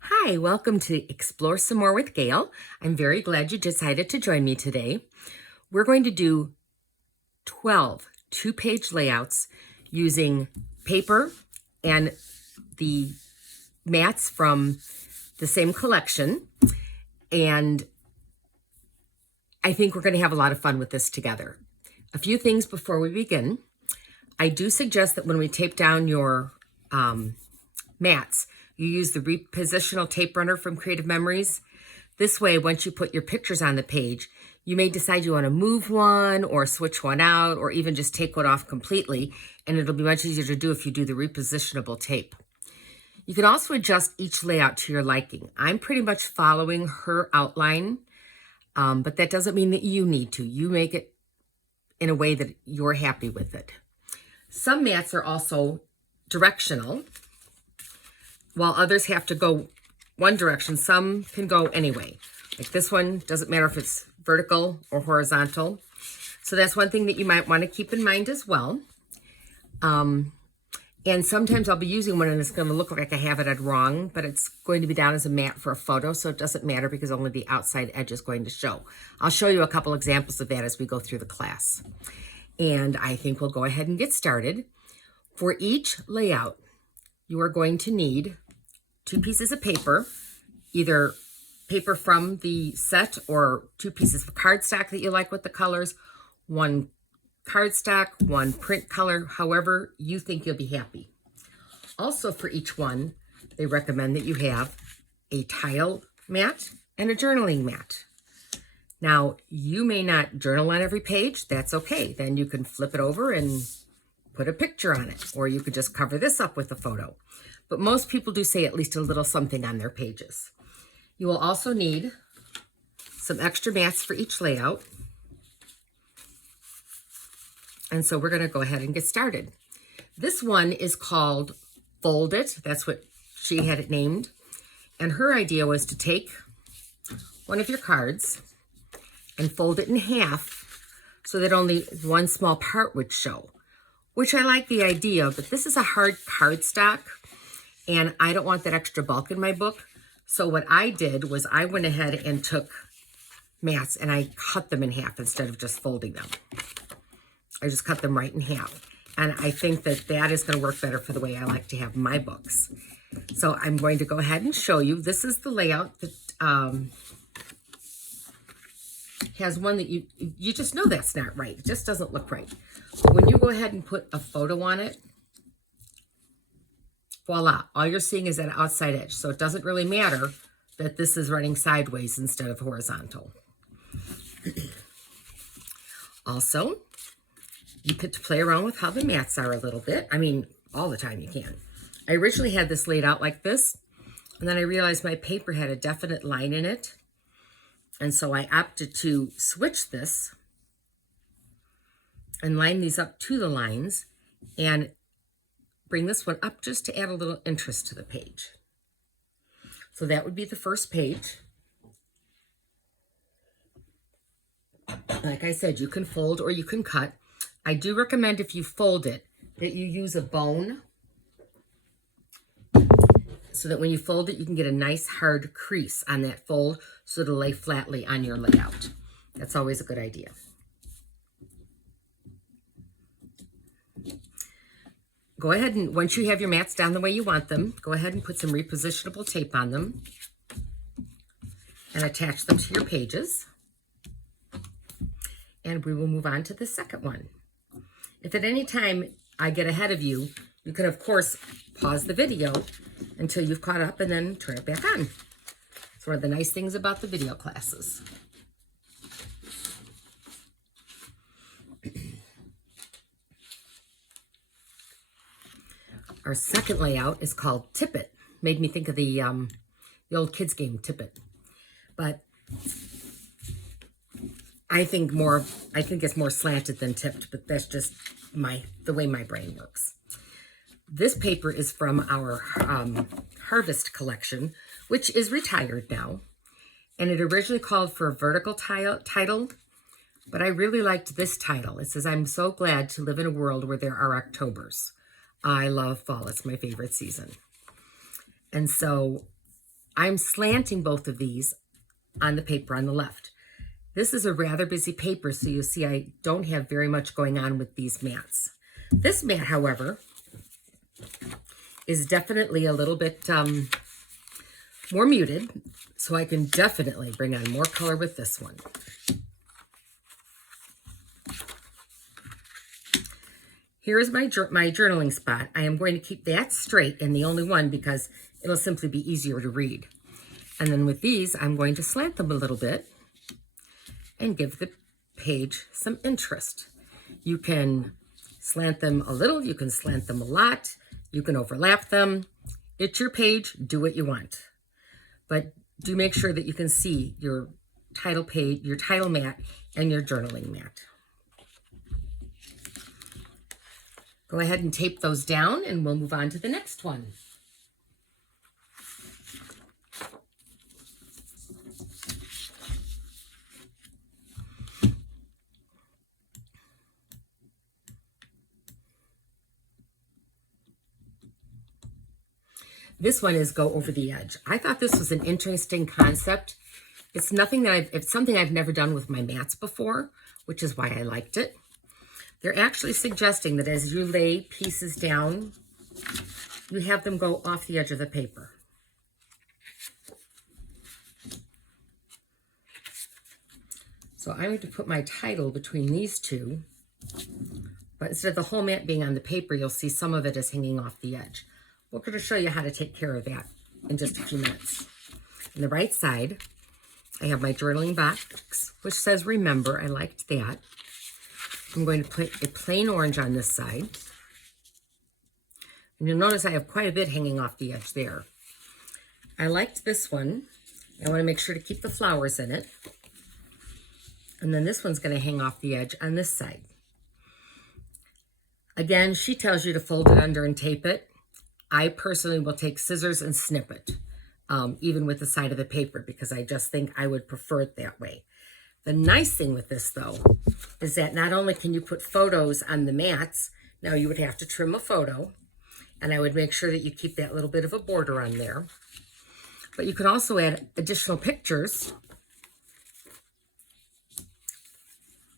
Hi, welcome to Explore Some More with Gail. I'm very glad you decided to join me today. We're going to do 12 two-page layouts using paper and the mats from the same collection. And I think we're going to have a lot of fun with this together. A few things before we begin. I do suggest that when we tape down your mats, you use the repositional tape runner from Creative Memories. This way, once you put your pictures on the page, you may decide you want to move one or switch one out or even just take one off completely, and it'll be much easier to do if you do the repositionable tape. You can also adjust each layout to your liking. I'm pretty much following her outline, but that doesn't mean that you need to. You make it in a way that you're happy with it. Some mats are also directional. While others have to go one direction, some can go anyway. Like this one, doesn't matter if it's vertical or horizontal. So that's one thing that you might want to keep in mind as well. And sometimes I'll be using one and it's going to look like I have it wrong, but it's going to be down as a mat for a photo, so it doesn't matter because only the outside edge is going to show. I'll show you a couple examples of that as we go through the class. And I think we'll go ahead and get started. For each layout, you are going to need 2 pieces of paper, either paper from the set or 2 pieces of cardstock that you like with the colors, 1 cardstock, 1 print color, however you think you'll be happy. Also for each one, they recommend that you have a tile mat and a journaling mat. Now, you may not journal on every page. That's okay. Then you can flip it over and put a picture on it, or you could just cover this up with a photo. But most people do say at least a little something on their pages. You will also need some extra mats for each layout. And so we're going to go ahead and get started. This one is called Fold It. That's what she had it named. And her idea was to take one of your cards and fold it in half so that only one small part would show, which I like the idea, but this is a hard cardstock and I don't want that extra bulk in my book. So what I did was I went ahead and took mats and I cut them in half instead of just folding them. I just cut them right in half. And I think that that is going to work better for the way I like to have my books. So I'm going to go ahead and show you. This is the layout that has one that you just know that's not right. It just doesn't look right. But when you go ahead and put a photo on it, voila, all you're seeing is that outside edge. So it doesn't really matter that this is running sideways instead of horizontal. Also, you could play around with how the mats are a little bit. I mean, all the time you can. I originally had this laid out like this, and then I realized my paper had a definite line in it. And so I opted to switch this and line these up to the lines and bring this one up just to add a little interest to the page. So that would be the first page. Like I said, you can fold or you can cut. I do recommend if you fold it that you use a bone so that when you fold it, you can get a nice hard crease on that fold so it'll lay flatly on your layout. That's always a good idea. Go ahead and once you have your mats down the way you want them, go ahead and put some repositionable tape on them and attach them to your pages. And we will move on to the second one. If at any time I get ahead of you, you can of course pause the video until you've caught up and then turn it back on. It's one of the nice things about the video classes. Our second layout is called Tip It. Made me think of the old kids game Tip It. But I think it's more slanted than tipped, but that's just the way my brain works. This paper is from our Harvest collection, which is retired now. And it originally called for a vertical title, but I really liked this title. It says, "I'm so glad to live in a world where there are Octobers. I love fall. It's my favorite season." And so I'm slanting both of these on the paper on the left. This is a rather busy paper, so you'll see I don't have very much going on with these mats. This mat, however, is definitely a little bit more muted, so I can definitely bring on more color with this one. Here is my journaling spot. I am going to keep that straight and the only one because it'll simply be easier to read. And then with these, I'm going to slant them a little bit and give the page some interest. You can slant them a little, you can slant them a lot, you can overlap them. It's your page, do what you want. But do make sure that you can see your title page, your title mat, and your journaling mat. Go ahead and tape those down and we'll move on to the next one. This one is Go Over the Edge. I thought this was an interesting concept. It's something I've never done with my mats before, which is why I liked it. They're actually suggesting that as you lay pieces down, you have them go off the edge of the paper. So I'm going to put my title between these two, but instead of the whole mat being on the paper, you'll see some of it is hanging off the edge. We're going to show you how to take care of that in just a few minutes. On the right side, I have my journaling box, which says remember. I liked that. I'm going to put a plain orange on this side. And you'll notice I have quite a bit hanging off the edge there. I liked this one. I want to make sure to keep the flowers in it. And then this one's going to hang off the edge on this side. Again, she tells you to fold it under and tape it. I personally will take scissors and snip it, even with the side of the paper, because I just think I would prefer it that way. The nice thing with this, though, is that not only can you put photos on the mats, now you would have to trim a photo, and I would make sure that you keep that little bit of a border on there. But you can also add additional pictures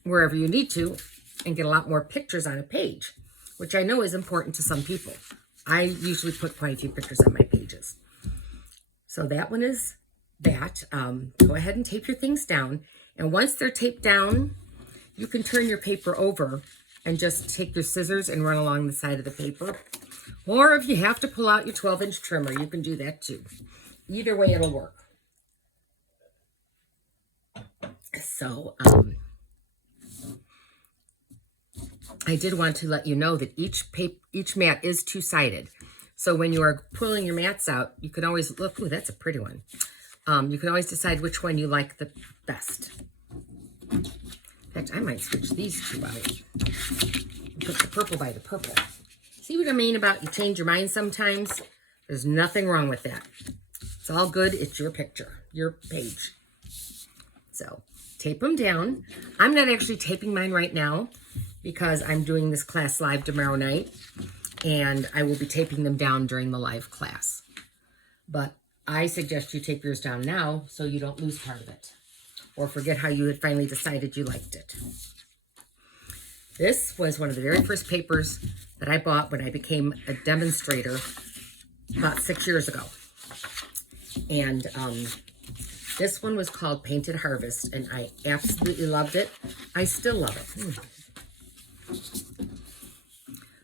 wherever you need to and get a lot more pictures on a page, which I know is important to some people. I usually put quite a few pictures on my pages. So that one is that. Go ahead and tape your things down. And once they're taped down, you can turn your paper over and just take your scissors and run along the side of the paper. Or if you have to pull out your 12-inch trimmer, you can do that too. Either way, it'll work. So, I did want to let you know that each mat is two-sided. So when you are pulling your mats out, you can always look, ooh, that's a pretty one. You can always decide which one you like the best. In fact, I might switch these two out. Put the purple by the purple. See what I mean about you change your mind sometimes? There's nothing wrong with that. It's all good. It's your picture, your page. So tape them down. I'm not actually taping mine right now because I'm doing this class live tomorrow night, and I will be taping them down during the live class. But I suggest you tape yours down now so you don't lose part of it or forget how you had finally decided you liked it. This was one of the very first papers that I bought when I became a demonstrator about 6 years ago. And this one was called Painted Harvest, and I absolutely loved it. I still love it.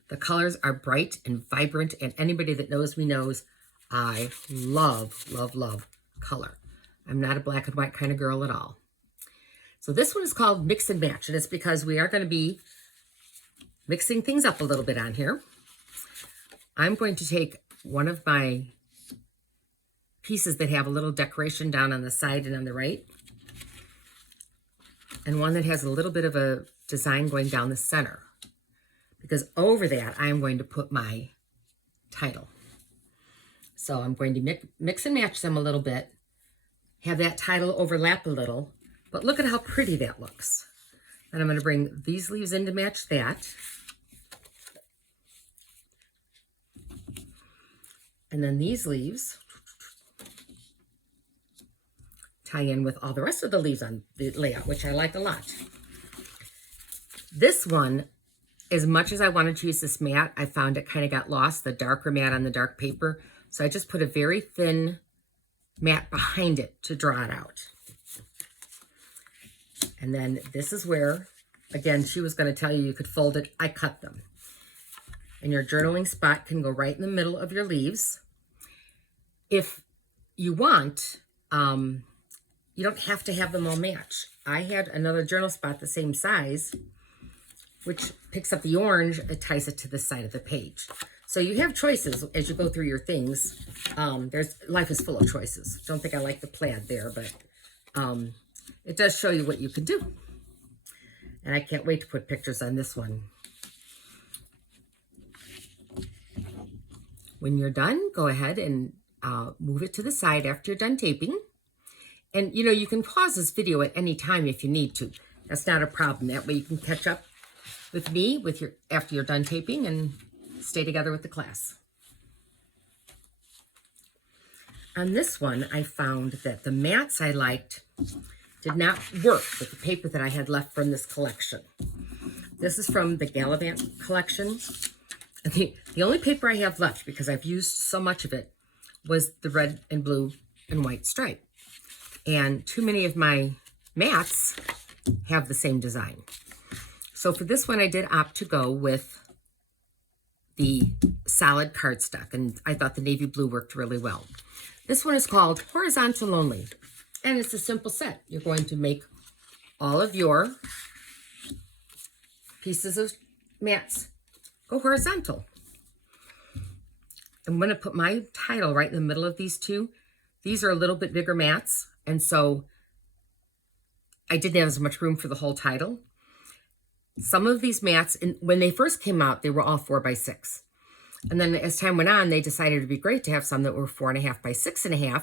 The colors are bright and vibrant, and anybody that knows me knows I love, love, love color. I'm not a black and white kind of girl at all. So this one is called Mix and Match, and it's because we are going to be mixing things up a little bit on here. I'm going to take one of my pieces that have a little decoration down on the side and on the right, and one that has a little bit of a design going down the center, because over that I'm going to put my title. So I'm going to mix and match them a little bit, have that title overlap a little, but look at how pretty that looks. And I'm going to bring these leaves in to match that. And then these leaves tie in with all the rest of the leaves on the layout, which I like a lot. This one, as much as I wanted to use this mat, I found it kind of got lost, the darker mat on the dark paper. So I just put a very thin mat behind it to draw it out. And then this is where, again, she was going to tell you could fold it. I cut them. And your journaling spot can go right in the middle of your leaves. If you want, you don't have to have them all match. I had another journal spot the same size, which picks up the orange, it ties it to the side of the page. So you have choices as you go through your things. Life is full of choices. Don't think I like the plaid there, but it does show you what you can do. And I can't wait to put pictures on this one. When you're done, go ahead and move it to the side after you're done taping. And, you know, you can pause this video at any time if you need to. That's not a problem. That way you can catch up with me after you're done taping and stay together with the class. On this one, I found that the mats I liked did not work with the paper that I had left from this collection. This is from the Gallivant collection. The only paper I have left, because I've used so much of it, was the red and blue and white stripe. And too many of my mats have the same design. So for this one, I did opt to go with the solid cardstock, and I thought the navy blue worked really well. This one is called Horizontal Only, and it's a simple set. You're going to make all of your pieces of mats go horizontal. I'm going to put my title right in the middle of these two. These are a little bit bigger mats, and so I didn't have as much room for the whole title. Some of these mats, when they first came out, they were all 4x6. And then as time went on, they decided it'd be great to have some that were 4.5 by 6.5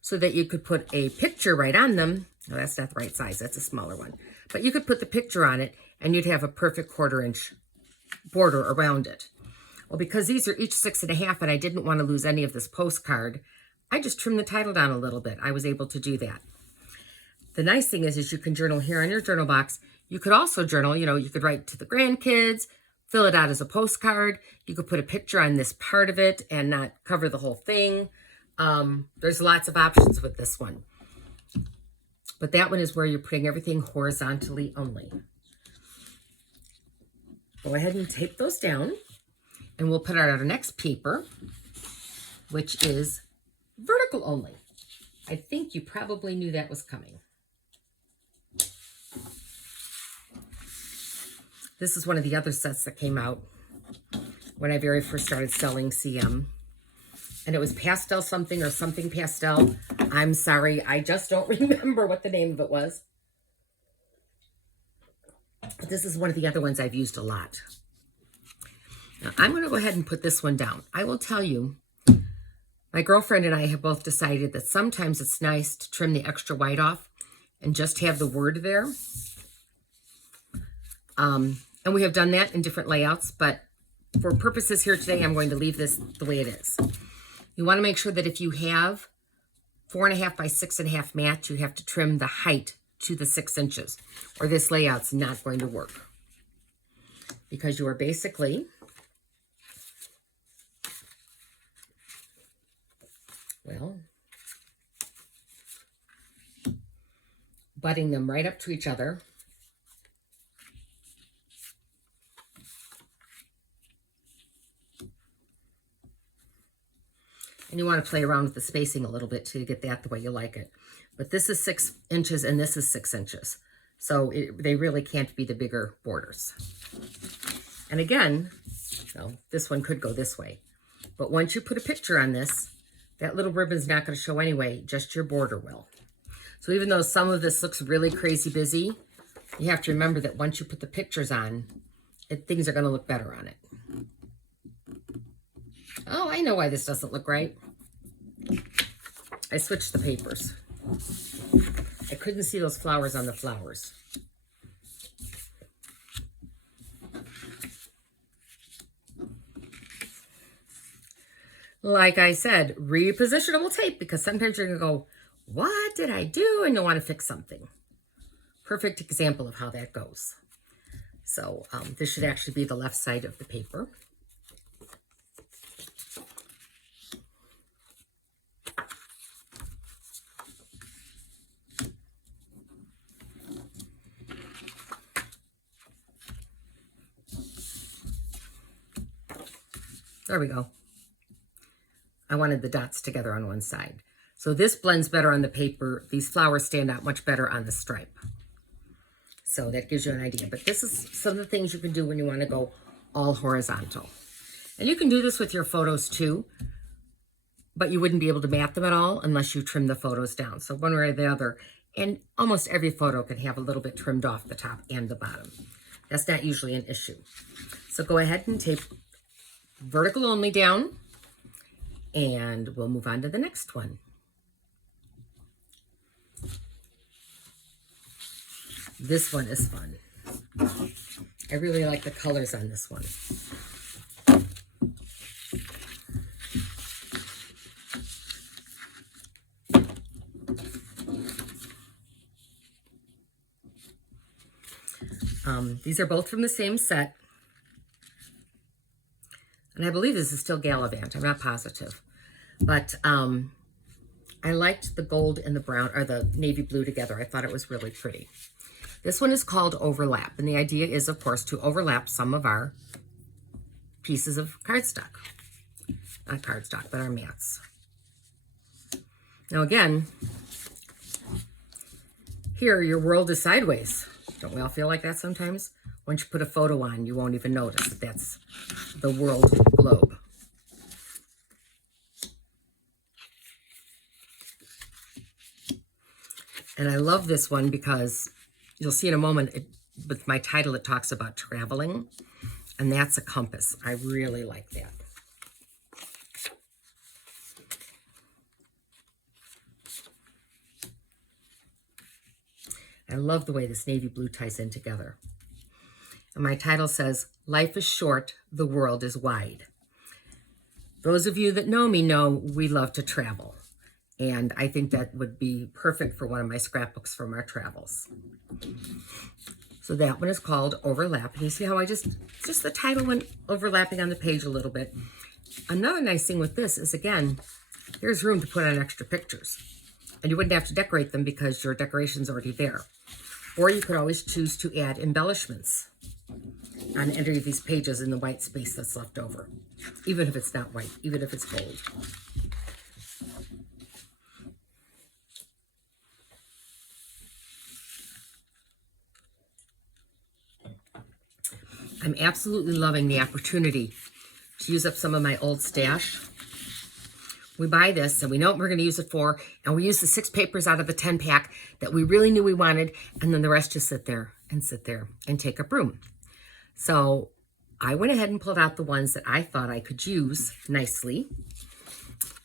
so that you could put a picture right on them. No, that's not the right size. That's a smaller one. But you could put the picture on it and you'd have a perfect 1/4 inch border around it. Well, because these are each 6.5 and I didn't want to lose any of this postcard, I just trimmed the title down a little bit. I was able to do that. The nice thing is you can journal here on your journal box. You could also journal, you know, you could write to the grandkids, fill it out as a postcard. You could put a picture on this part of it and not cover the whole thing. There's lots of options with this one. But that one is where you're putting everything horizontally only. Go ahead and tape those down. And we'll put out our next paper, which is vertical only. I think you probably knew that was coming. This is one of the other sets that came out when I very first started selling CM. And it was pastel something or something pastel. I'm sorry, I just don't remember what the name of it was. But this is one of the other ones I've used a lot. Now, I'm going to go ahead and put this one down. I will tell you, my girlfriend and I have both decided that sometimes it's nice to trim the extra white off and just have the word there. And we have done that in different layouts, but for purposes here today, I'm going to leave this the way it is. You want to make sure that if you have 4.5 by 6.5 mats, you have to trim the height to the 6 inches, or this layout's not going to work. Because you are basically butting them right up to each other. And you want to play around with the spacing a little bit to get that the way you like it. But this is 6 inches and this is 6 inches. So they really can't be the bigger borders. And again, this one could go this way. But once you put a picture on this, that little ribbon's not going to show anyway, just your border will. So even though some of this looks really crazy busy, you have to remember that once you put the pictures on, things are going to look better on it. Oh, I know why this doesn't look right. I switched the papers. I couldn't see those flowers on the flowers. Like I said, repositionable tape, because sometimes you're going to go, what did I do? And you'll want to fix something. Perfect example of how that goes. So this should actually be the left side of the paper. There we go. I wanted the dots together on one side. So this blends better on the paper. These flowers stand out much better on the stripe. So that gives you an idea. But this is some of the things you can do when you want to go all horizontal. And you can do this with your photos too, but you wouldn't be able to mat them at all unless you trim the photos down. So one way or the other, and almost every photo can have a little bit trimmed off the top and the bottom. That's not usually an issue. So go ahead and tape vertical only down, and we'll move on to the next one. This one is fun. I really like the colors on this one. These are both from the same set. And I believe this is still Gallivant. I'm not positive. But I liked the gold and the brown, or the navy blue together. I thought it was really pretty. This one is called Overlap. And the idea is, of course, to overlap some of our pieces of cardstock. Not cardstock, but our mats. Now again, here your world is sideways. Don't we all feel like that sometimes? Once you put a photo on, you won't even notice that that's the world globe. And I love this one because you'll see in a moment, with my title, it talks about traveling, and that's a compass. I really like that. I love the way this navy blue ties in together. And my title says, Life is short, the world is wide. Those of you that know me know we love to travel. And I think that would be perfect for one of my scrapbooks from our travels. So that one is called Overlap. And you see how I just the title went overlapping on the page a little bit. Another nice thing with this is, again, there's room to put on extra pictures. And you wouldn't have to decorate them because your decoration's already there. Or you could always choose to add embellishments on any of these pages in the white space that's left over. Even if it's not white, even if it's gold. I'm absolutely loving the opportunity to use up some of my old stash. We buy this and we know what we're going to use it for, and we use the 6 papers out of the 10 pack that we really knew we wanted, and then the rest just sit there and take up room. So I went ahead and pulled out the ones that I thought I could use nicely,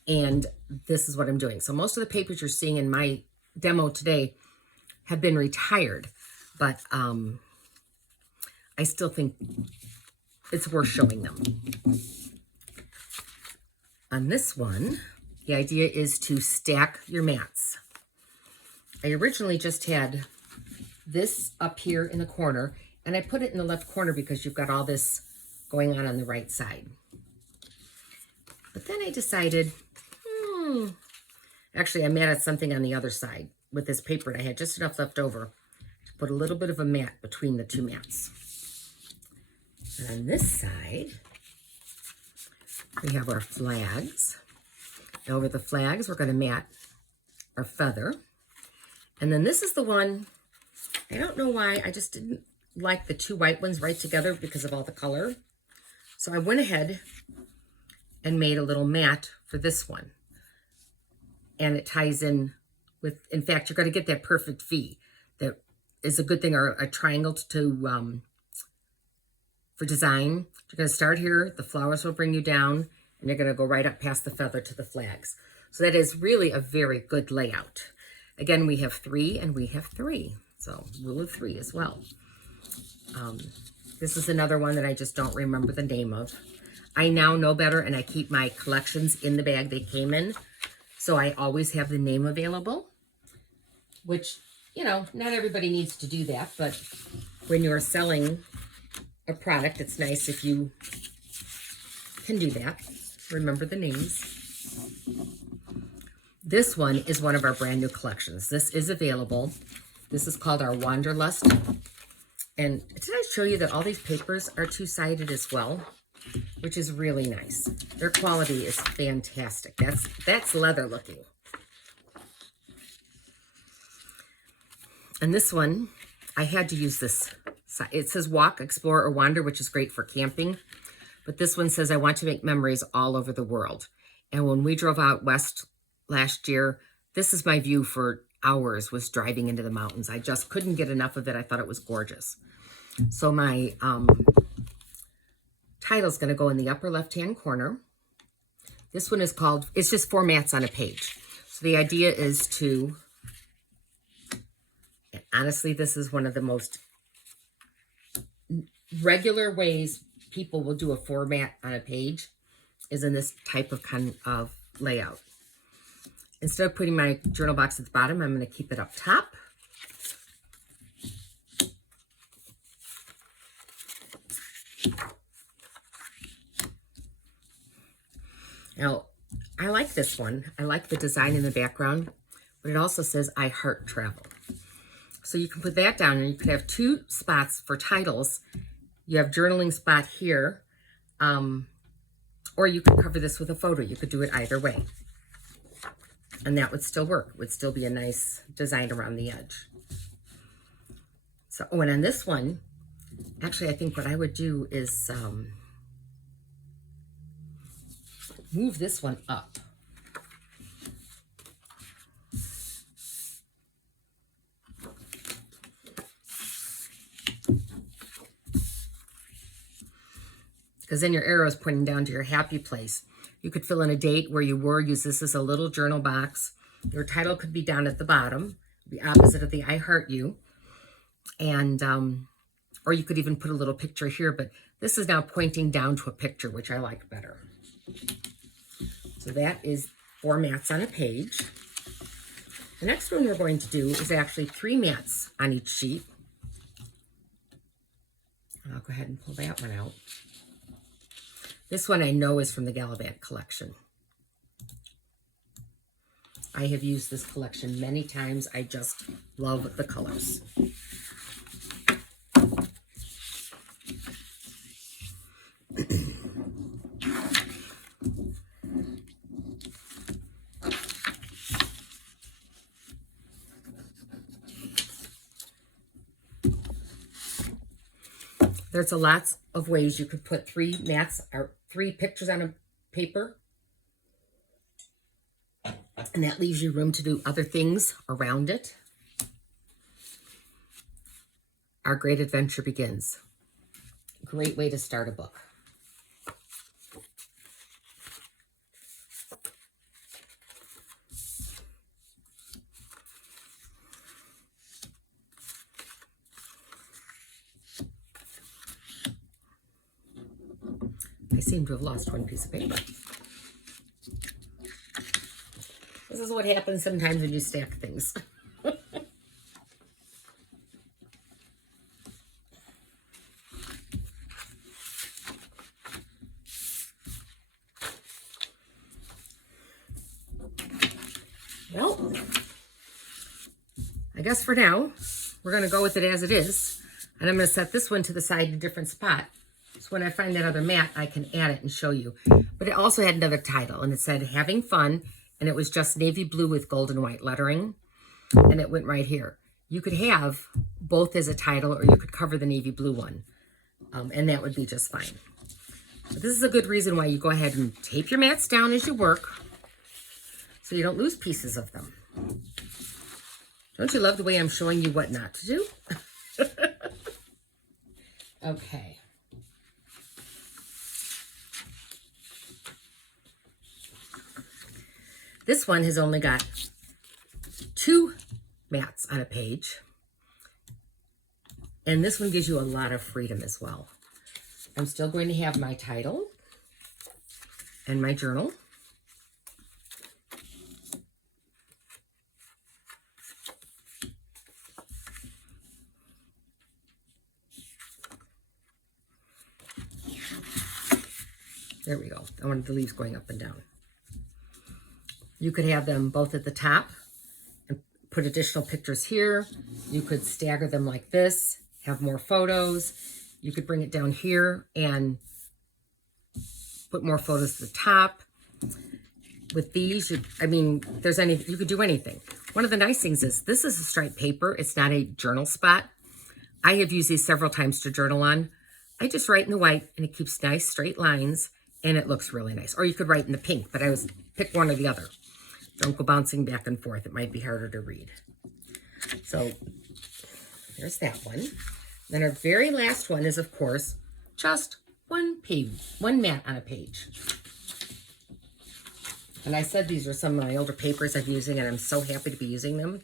and this is what I'm doing. So most of the papers you're seeing in my demo today have been retired, but I still think it's worth showing them. On this one, the idea is to stack your mats. I originally just had this up here in the corner, and I put it in the left corner because you've got all this going on the right side. But then I decided, actually I matted something on the other side with this paper, and I had just enough left over to put a little bit of a mat between the 2 mats. And on this side, we have our flags. And over the flags, we're going to mat our feather. And then this is the one, I don't know why, I just didn't like the 2 white ones right together because of all the color. So I went ahead and made a little mat for this one. And it ties in with, in fact, you're going to get that perfect V. That is a good thing, or a triangle to for design. You're going to start here, the flowers will bring you down, and you're going to go right up past the feather to the flags. So that is really a very good layout. Again, we have 3 and we have 3. So rule of 3 as well. This is another one that I just don't remember the name of. I now know better, and I keep my collections in the bag they came in. so I always have the name available, which, you know, not everybody needs to do that, but when you're selling a product, it's nice if you can do that. Remember the names. This one is one of our brand new collections. This is available. This is called our Wanderlust. And did I show you that all these papers are two-sided as well? Which is really nice. Their quality is fantastic. That's leather looking. And this one, I had to use this. It says walk, explore, or wander, which is great for camping. But this one says, I want to make memories all over the world. And when we drove out west last year, this is my view for hours, was driving into the mountains. I just couldn't get enough of it. I thought it was gorgeous. So my title's going to go in the upper left-hand corner. This one is called, it's just 4 mats on a page. So the idea is to, and honestly, this is one of the most regular ways people will do a 4 mat on a page, is in this type of kind of layout. Instead of putting my journal box at the bottom, I'm going to keep it up top. Now, I like this one. I like the design in the background, but it also says, I heart travel. So you can put that down, and you could have 2 spots for titles. You have journaling spot here, or you could cover this with a photo. You could do it either way. And that would still work. It would still be a nice design around the edge. So, oh, and on this one, actually, I think what I would do is move this one up. Because then your arrow is pointing down to your happy place. You could fill in a date where you were, use this as a little journal box. Your title could be down at the bottom, the opposite of the I Heart You. And, or you could even put a little picture here, but this is now pointing down to a picture, which I like better. So that is 4 mats on a page. The next one we're going to do is actually 3 mats on each sheet. And I'll go ahead and pull that one out. This one I know is from the Gallivant collection. I have used this collection many times. I just love the colors. There's lots of ways you could put 3 mats or 3 pictures on a paper. And that leaves you room to do other things around it. Our great adventure begins. Great way to start a book. I seem to have lost one piece of paper. This is what happens sometimes when you stack things. Well, I guess for now, we're going to go with it as it is. And I'm going to set this one to the side in a different spot. So when I find that other mat, I can add it and show you. But it also had another title, and it said, Having Fun, and it was just navy blue with gold and white lettering, and it went right here. You could have both as a title, or you could cover the navy blue one, and that would be just fine. But this is a good reason why you go ahead and tape your mats down as you work, so you don't lose pieces of them. Don't you love the way I'm showing you what not to do? Okay. This one has only got 2 mats on a page. And this one gives you a lot of freedom as well. I'm still going to have my title and my journal. There we go. I wanted the leaves going up and down. You could have them both at the top and put additional pictures here. You could stagger them like this, have more photos. You could bring it down here and put more photos at the top. With these, you could do anything. One of the nice things is this is a striped paper. It's not a journal spot. I have used these several times to journal on. I just write in the white and it keeps nice straight lines and it looks really nice. Or you could write in the pink, but pick one or the other. Don't go bouncing back and forth. It might be harder to read. So there's that one. Then our very last one is, of course, just one page, one mat on a page. And I said these are some of my older papers I'm using, and I'm so happy to be using them.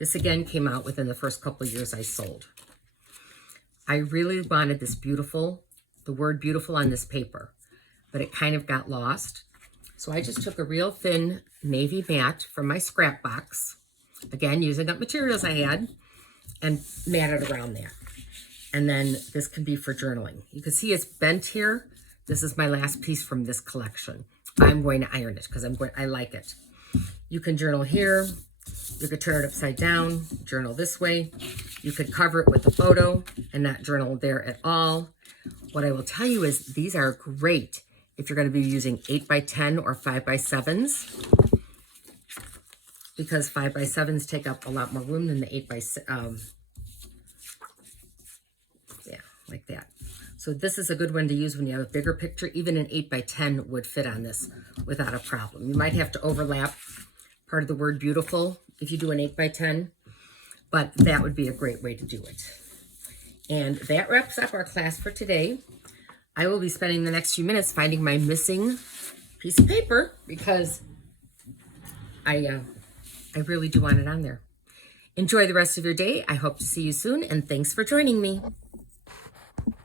This, again, came out within the first couple of years I sold. I really wanted this beautiful, the word beautiful on this paper, but it kind of got lost. So I just took a real thin navy mat from my scrap box, again, using up materials I had, and matted around that. And then this can be for journaling. You can see it's bent here. This is my last piece from this collection. I'm going to iron it because I like it. You can journal here. You could turn it upside down, journal this way. You could cover it with a photo and not journal there at all. What I will tell you is these are great if you're going to be using 8x10 or 5x7s, because 5x7s take up a lot more room than the 8x, like that. So this is a good one to use when you have a bigger picture. Even an 8x10 would fit on this without a problem. You might have to overlap part of the word beautiful if you do an 8x10, but that would be a great way to do it. And that wraps up our class for today. I will be spending the next few minutes finding my missing piece of paper because I really do want it on there. Enjoy the rest of your day. I hope to see you soon, and thanks for joining me.